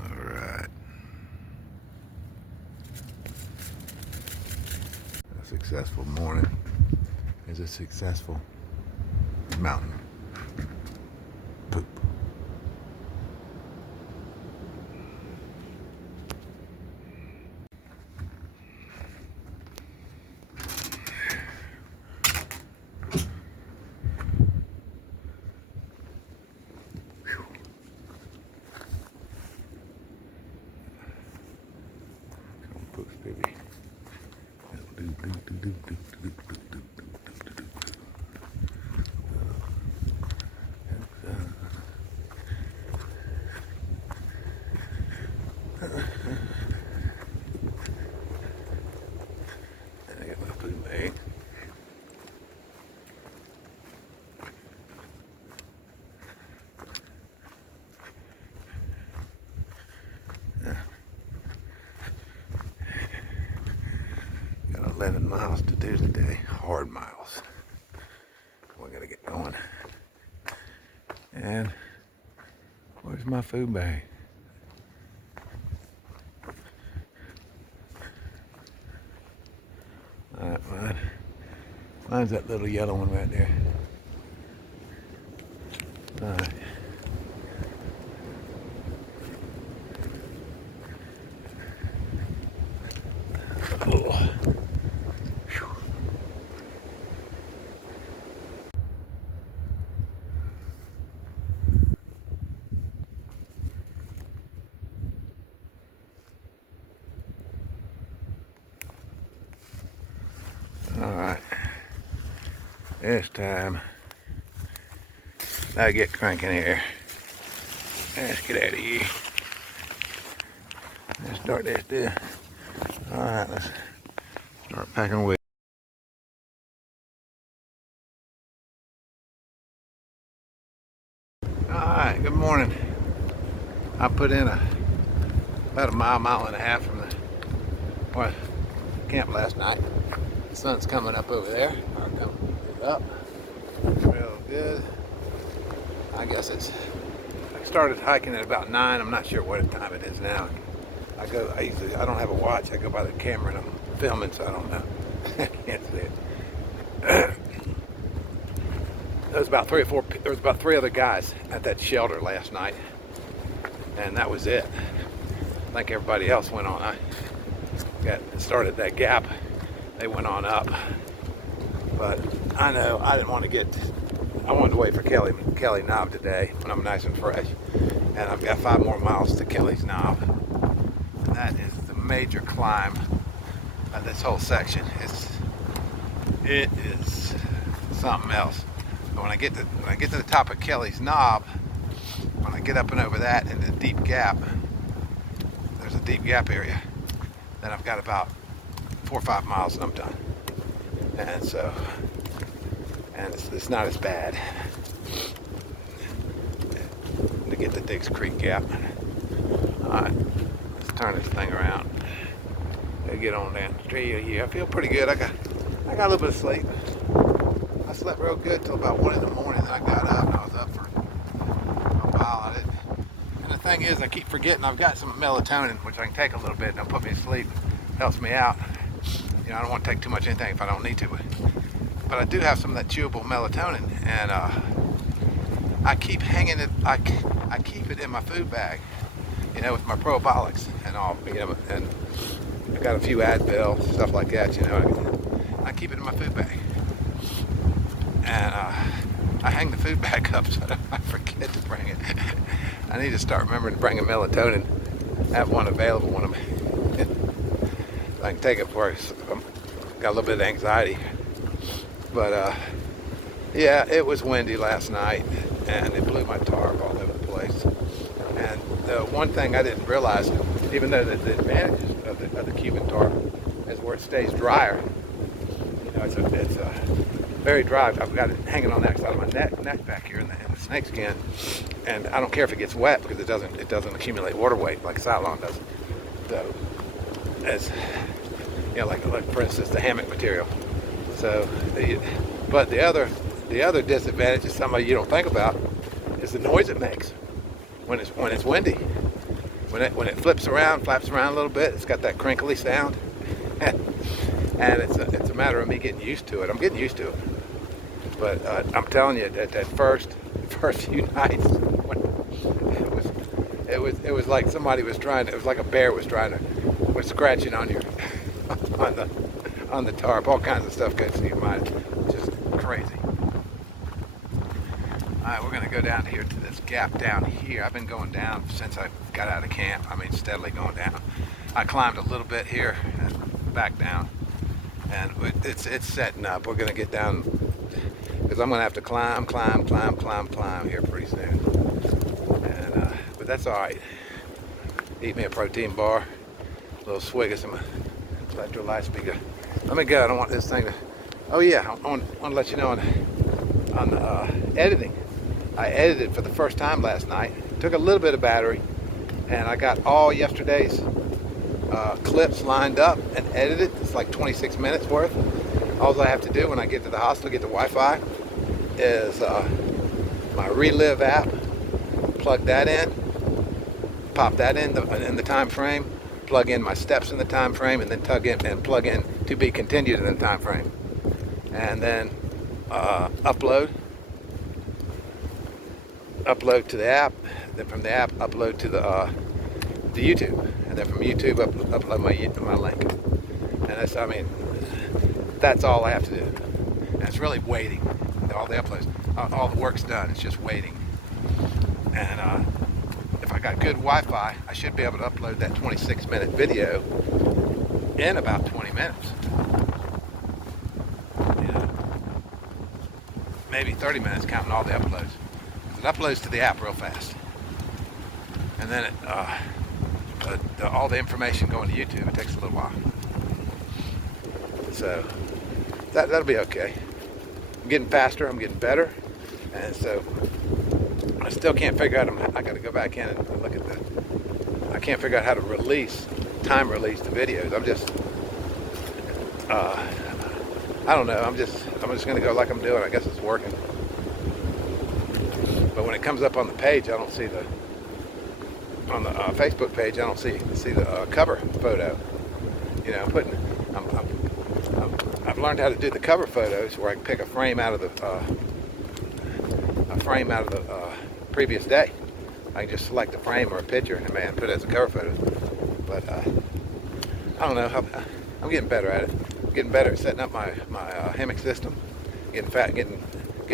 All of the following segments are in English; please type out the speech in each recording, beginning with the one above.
Alright. A successful morning is a successful mountain poop. Poops, baby. I got my food bag. Got 11 miles to do today, hard miles. We gotta get going. And where's my food bag? Alright, mine's that little yellow one right there. Alright. Oh. Alright, this time I get cranking here. Let's get out of here. Let's start this too. Alright, let's start packing away. Alright, good morning. I put in about a mile and a half from the camp last night. The sun's coming up over there. Coming up real good. I guess I started hiking at about 9. I'm not sure what time it is now. I don't have a watch. I go by the camera and I'm filming, so I don't know. I can't see it. There was about three other guys at that shelter last night, and that was it. I think everybody else went on. I started that gap. They went on up, but I know I didn't want to get. I wanted to wait for Kelly Knob today when I'm nice and fresh, and I've got 5 more miles to Kelly's Knob. That is the major climb of this whole section. It is something else. But when I get to the top of Kelly's Knob, when I get up and over that into the deep gap, there's a deep gap area. Then I've got about 4 or 5 miles and I'm done. And so, it's not as bad to get to Diggs Creek Gap. Alright, let's turn this thing around. Gotta get on down the trail here. I feel pretty good. I got a little bit of sleep. I slept real good till about 1 in the morning. Then I got up and I was up for a while. And the thing is, I keep forgetting I've got some melatonin, which I can take a little bit and it'll put me to sleep. Helps me out. You know, I don't want to take too much anything if I don't need to. But I do have some of that chewable melatonin, and I keep hanging it. I keep it in my food bag, you know, with my probiotics and all. You know, and I got a few Advil, stuff like that. You know, I keep it in my food bag, and I hang the food bag up so I forget to bring it. I need to start remembering to bring a melatonin. Have one available when I'm. I can take it for I've got a little bit of anxiety. But yeah, it was windy last night and it blew my tarp all over the place. And the one thing I didn't realize, even though the advantages of the Cuban tarp is where it stays drier. You know, it's very dry. I've got it hanging on that side of my neck back here in the snake skin, and I don't care if it gets wet because it doesn't accumulate water weight like Cylon does. So, as you know, like for instance, the hammock material. So, but the other disadvantage is something you don't think about is the noise it makes when it's windy. when it flaps around a little bit, it's got that crinkly sound, and it's a matter of me getting used to it. I'm getting used to it, but I'm telling you that first few nights, it was like somebody was trying. It was like a bear was scratching on your on the tarp. All kinds of stuff goes through your mind. Just crazy. Alright, we're going to go down here to this gap down here. I've been going down since I got out of camp. I mean, steadily going down. I climbed a little bit here and back down. And it's setting up. We're going to get down because I'm going to have to climb here pretty soon. And but that's alright. Eat me a protein bar, a little swig of some electrolytes. Let me go. I don't want this thing to... Oh yeah, I want to let you know on editing. I edited for the first time last night. Took a little bit of battery, and I got all yesterday's clips lined up and edited. It's like 26 minutes worth. All I have to do when I get to the hostel, get the Wi-Fi, is my Relive app. Plug that in, pop that in the time frame, plug in my steps in the time frame, and then plug in to be continued in the time frame, and then upload to the app, then from the app upload to the YouTube, and then from YouTube upload my link. And that's all I have to do. And it's really waiting. All the uploads, all the work's done. It's just waiting. And if I got good Wi-Fi, I should be able to upload that 26-minute video in about 20 minutes. Yeah. Maybe 30 minutes counting all the uploads. It uploads to the app real fast, and then all the information going to YouTube, it takes a little while. So that'll be okay. I'm getting faster, I'm getting better, and so I still can't figure out. I got to go back in and look at I can't figure out how to time release the videos. I'm just I don't know. I'm just gonna go like I'm doing. I guess it's working. But when it comes up on the page, I don't see on the Facebook page. I don't see the cover photo. You know, I've learned how to do the cover photos where I can pick a frame out of the previous day. I can just select a frame or a picture and put it as a cover photo. But I don't know. I'm getting better at it. I'm getting better at setting up my hammock system. Getting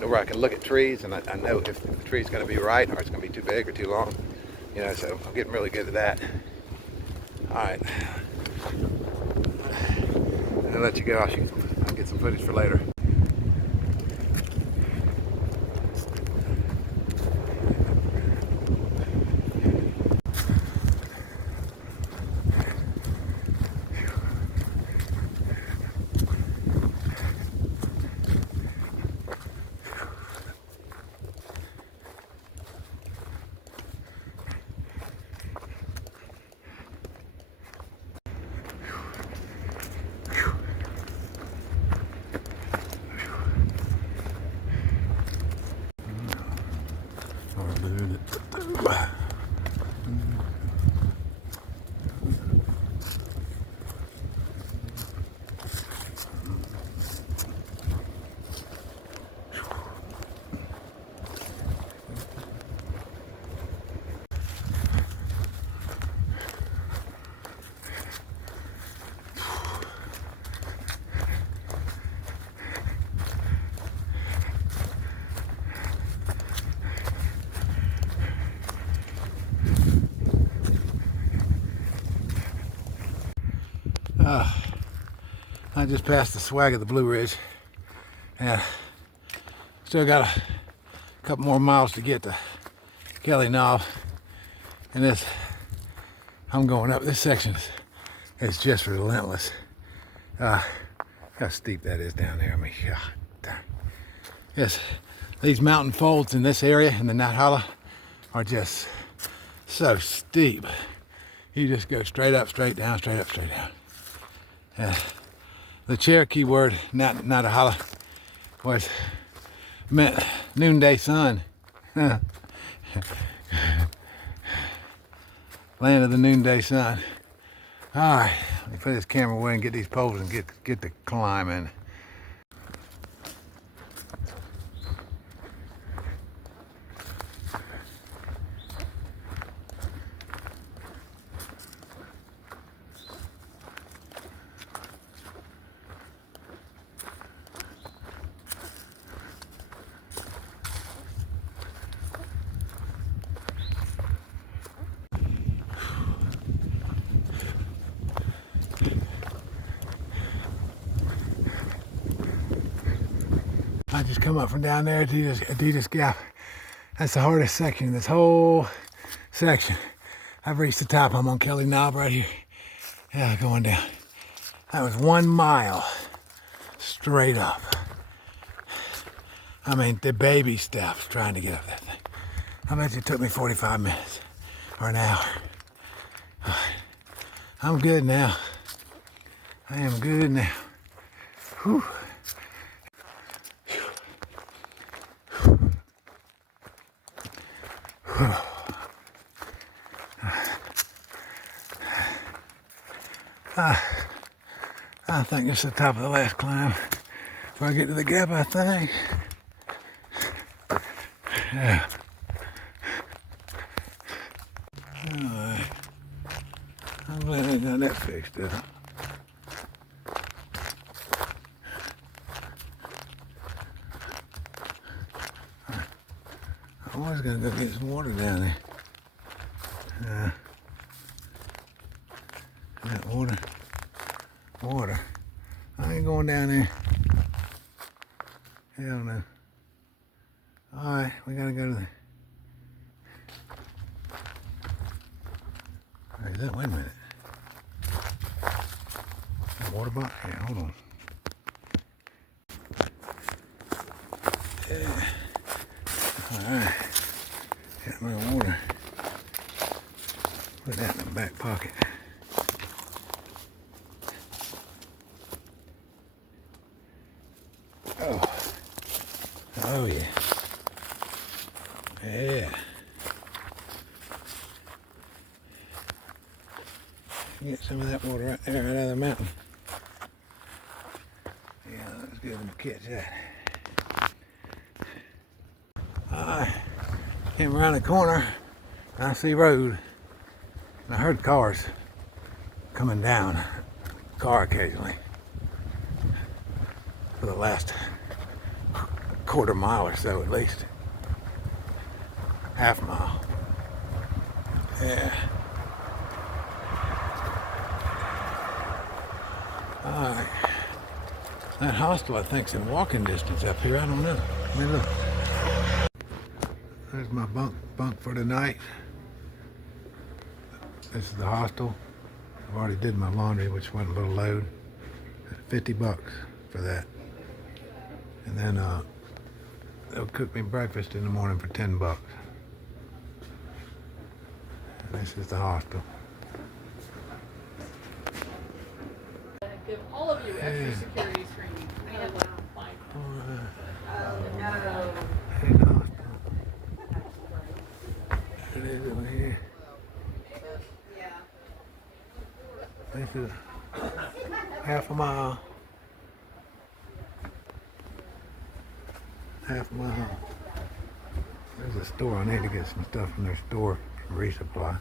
to where I can look at trees and I know if the tree's going to be right or it's going to be too big or too long. You know, so I'm getting really good at that. All right. I'll let you go. I'll get some footage for later. I just passed the swag of the Blue Ridge, and still got a couple more miles to get to Kelly Knob. And I'm going up. This section is just relentless. How steep that is down there. I mean, God damn. Yes, these mountain folds in this area in the Night Hollow are just so steep. You just go straight up, straight down, straight up, straight down. The Cherokee word, Night Hollow, meant noonday sun. Let Land of the noonday sun. All right, let me put this camera away and get these poles and get to climbing. I just come up from down there to this Adidas Gap. That's the hardest section in this whole section. I've reached the top. I'm on Kelly Knob right here. Yeah, going down. That was 1 mile straight up. I mean, the baby steps trying to get up that thing. I bet you it took me 45 minutes or an hour. I'm good now. I am good now. Whew. I think it's the top of the last climb. Before I get to the gap, I think. Yeah. Alright. I'm glad I got that fixed up. I was gonna go get some water down there. That water. I ain't going down there. Hell no. Alright, we gotta go to the... Wait a minute. That water box? Yeah, hold on. Yeah. Alright. Got my water. Put that in the back pocket. Oh yeah. Yeah. Get some of that water right there out of the mountain. Yeah, that was good to catch that. I came around the corner and I see road. And I heard cars coming down. Car occasionally. For the last quarter mile or so at least. Half mile. Yeah. Alright. That hostel I think's in walking distance up here. I don't know. Let me look. There's my bunk for the night. This is the hostel. I've already did my laundry, which went a little load. $50 for that. And then they'll cook me breakfast in the morning for $10. And this is the hostel. Give all of you extra security screening. Hey, the hostel. It is over here. This is half a mile. Half a mile. There's a store. I need to get some stuff from their store for resupply.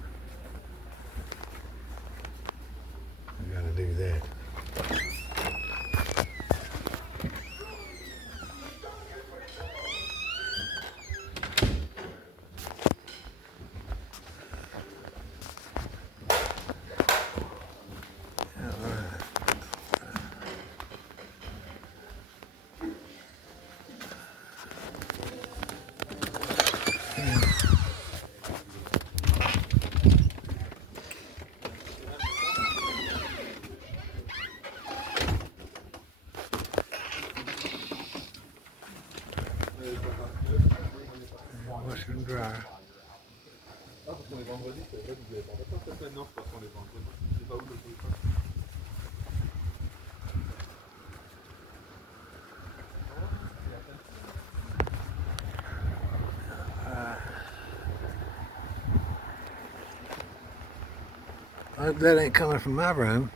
I gotta do that. Wash and dry. That ain't coming from my room.